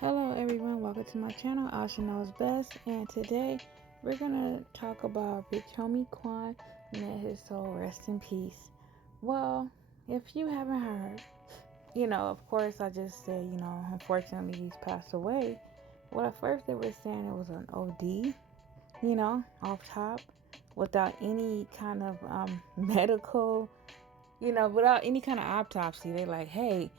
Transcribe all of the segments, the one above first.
Hello everyone, welcome to my channel, Asha Knows Best, and today we're gonna talk about Rich Homie Quan. May his soul rest in peace. Well, if you haven't heard, of course I just said, unfortunately he's passed away. Well, at first they were saying it was an OD, off top, without any kind of medical, without any kind of autopsy. They like, hey,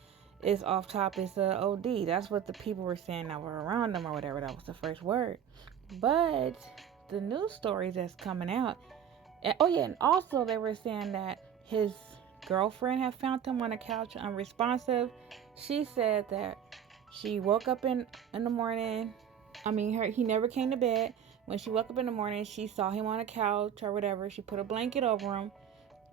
it's off top, it's a OD. That's what the people were saying that were around them or whatever. That was the first word. But the news stories that's coming out, oh yeah, and also they were saying that his girlfriend had found him on the couch unresponsive. She said that she woke up in the morning. He never came to bed. When she woke up in the morning, she saw him on a couch or whatever. She put a blanket over him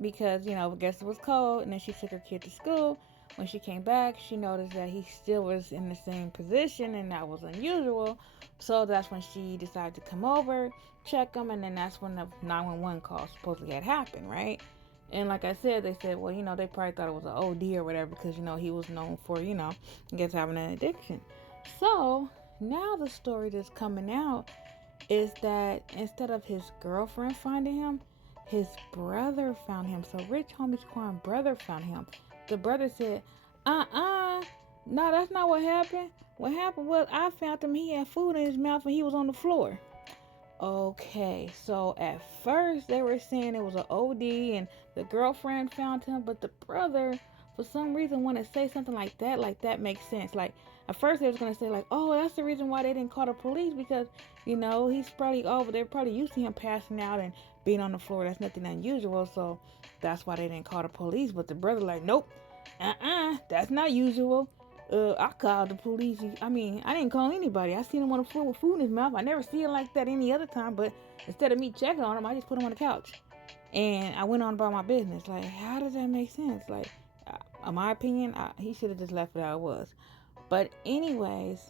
because I guess it was cold, and then she took her kid to school. When she came back, she noticed that he still was in the same position, and that was unusual. So that's when she decided to come over, check him, and then that's when the 911 call supposedly had happened, right? And like I said, they said, well, they probably thought it was an OD or whatever because he was known for, I guess having an addiction. So now the story that's coming out is that instead of his girlfriend finding him, his brother found him. So Rich Homie Quan brother found him. The brother said, no, that's not what happened. What happened was I found him. He had food in his mouth and he was on the floor. Okay, so at first they were saying it was an OD and the girlfriend found him, but the brother, for some reason, wanted to say something like that. Like that makes sense. Like at first they was gonna say like, oh, that's the reason why they didn't call the police because he's probably over. They're probably used to him passing out and being on the floor. That's nothing unusual. So that's why they didn't call the police. But the brother like, nope, that's not usual. I called the police. I didn't call anybody. I seen him on the floor with food in his mouth. I never see it like that any other time. But instead of me checking on him, I just put him on the couch, and I went on about my business. Like, how does that make sense? Like, in my opinion, he should have just left it how it was. But anyways,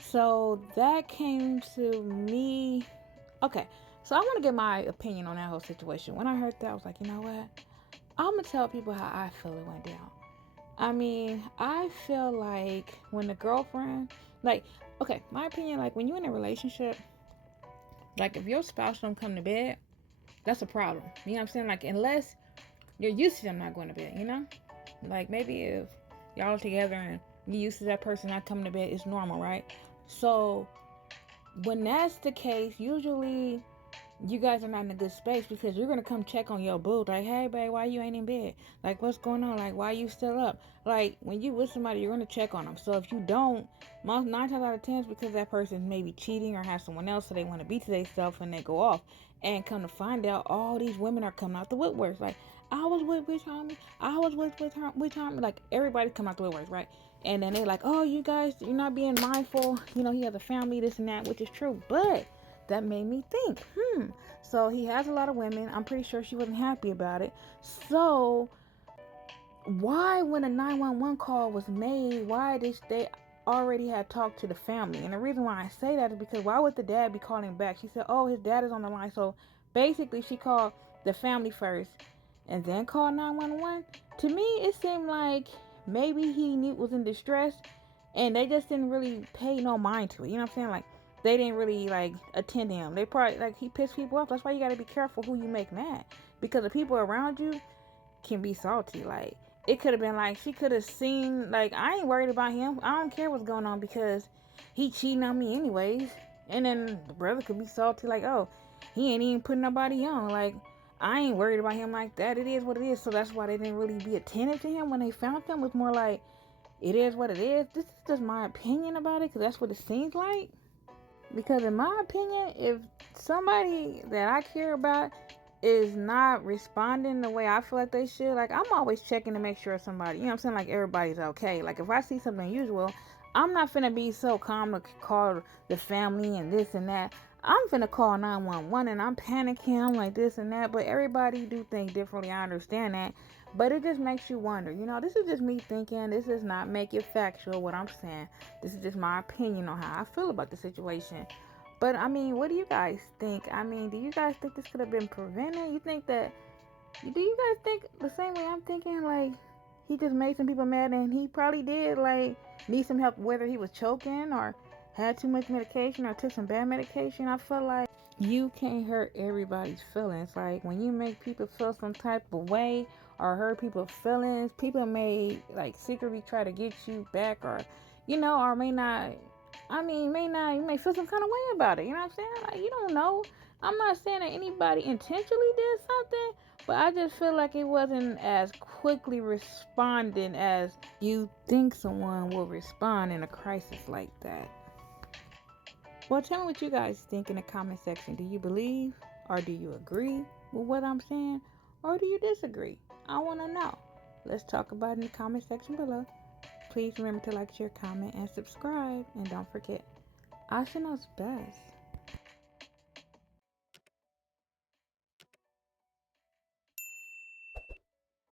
so that came to me. Okay, so I want to get my opinion on that whole situation. When I heard that, I was like, you know what? I'm gonna tell people how I feel it went down. I feel like when the girlfriend, like, okay, my opinion, like, when you're in a relationship, like, if your spouse don't come to bed, that's a problem. You know what I'm saying? Like, unless you're used to them not going to bed. Like, maybe if y'all together and you're used to that person not coming to bed, it's normal, right? So, when that's the case, usually you guys are not in a good space because you're gonna come check on your boo. Like, hey, babe, why you ain't in bed? Like, what's going on? Like, why you still up? Like, when you with somebody, you're gonna check on them. So if you don't, most 9 times out of 10 is because that person may be cheating or has someone else, so they want to be to themselves and they go off. And come to find out, all these women are coming out the woodworks. Like, I was with Rich Homie. I was with Rich Homie. Like, everybody's coming out the woodworks, right? And then they're like, oh, you guys, you're not being mindful. He has a family, this and that, which is true. But that made me think, so he has a lot of women. I'm pretty sure she wasn't happy about it. So why, when a 911 call was made, why did they already had talked to the family? And the reason why I say that is because why would the dad be calling back? She said, oh, his dad is on the line. So basically she called the family first and then called 911. To me, it seemed like maybe was in distress and they just didn't really pay no mind to it. You know what I'm saying? Like, they didn't really like attend to him. They probably, like, he pissed people off. That's why you got to be careful who you make mad, because the people around you can be salty. Like, it could have been like she could have seen, like, I ain't worried about him. I don't care what's going on because he cheating on me anyways. And then the brother could be salty, like, oh, he ain't even putting nobody on. Like, I ain't worried about him like that. It is what it is. So that's why they didn't really be attentive to him when they found him. It was more like, it is what it is. This is just my opinion about it because that's what it seems like. Because in my opinion, if somebody that I care about is not responding the way I feel like they should, like, I'm always checking to make sure somebody, you know what I'm saying, like, everybody's okay. Like, if I see something unusual, I'm not finna be so calm to call the family and this and that. I'm finna call 911 and I'm panicking. I'm like this and that. But everybody do things differently. I understand that. But it just makes you wonder. This is just me thinking. This does not make it factual what I'm saying. This is just my opinion on how I feel about the situation. But what do you guys think? Do you guys think this could have been prevented? Do you guys think the same way I'm thinking? Like, he just made some people mad, and he probably did like need some help, whether he was choking or had too much medication or took some bad medication. I feel like you can't hurt everybody's feelings. Like when you make people feel some type of way or hurt people's feelings, people may like secretly try to get you back, or or may not. I mean, may not. You may feel some kind of way about it. You know what I'm saying? Like you don't know. I'm not saying that anybody intentionally did something, but I just feel like it wasn't as quickly responding as you think someone will respond in a crisis like that. Well, tell me what you guys think in the comment section. Do you believe or do you agree with what I'm saying, or do you disagree? I want to know. Let's talk about it in the comment section below. Please remember to like, share, comment, and subscribe. And don't forget, Asha knows best.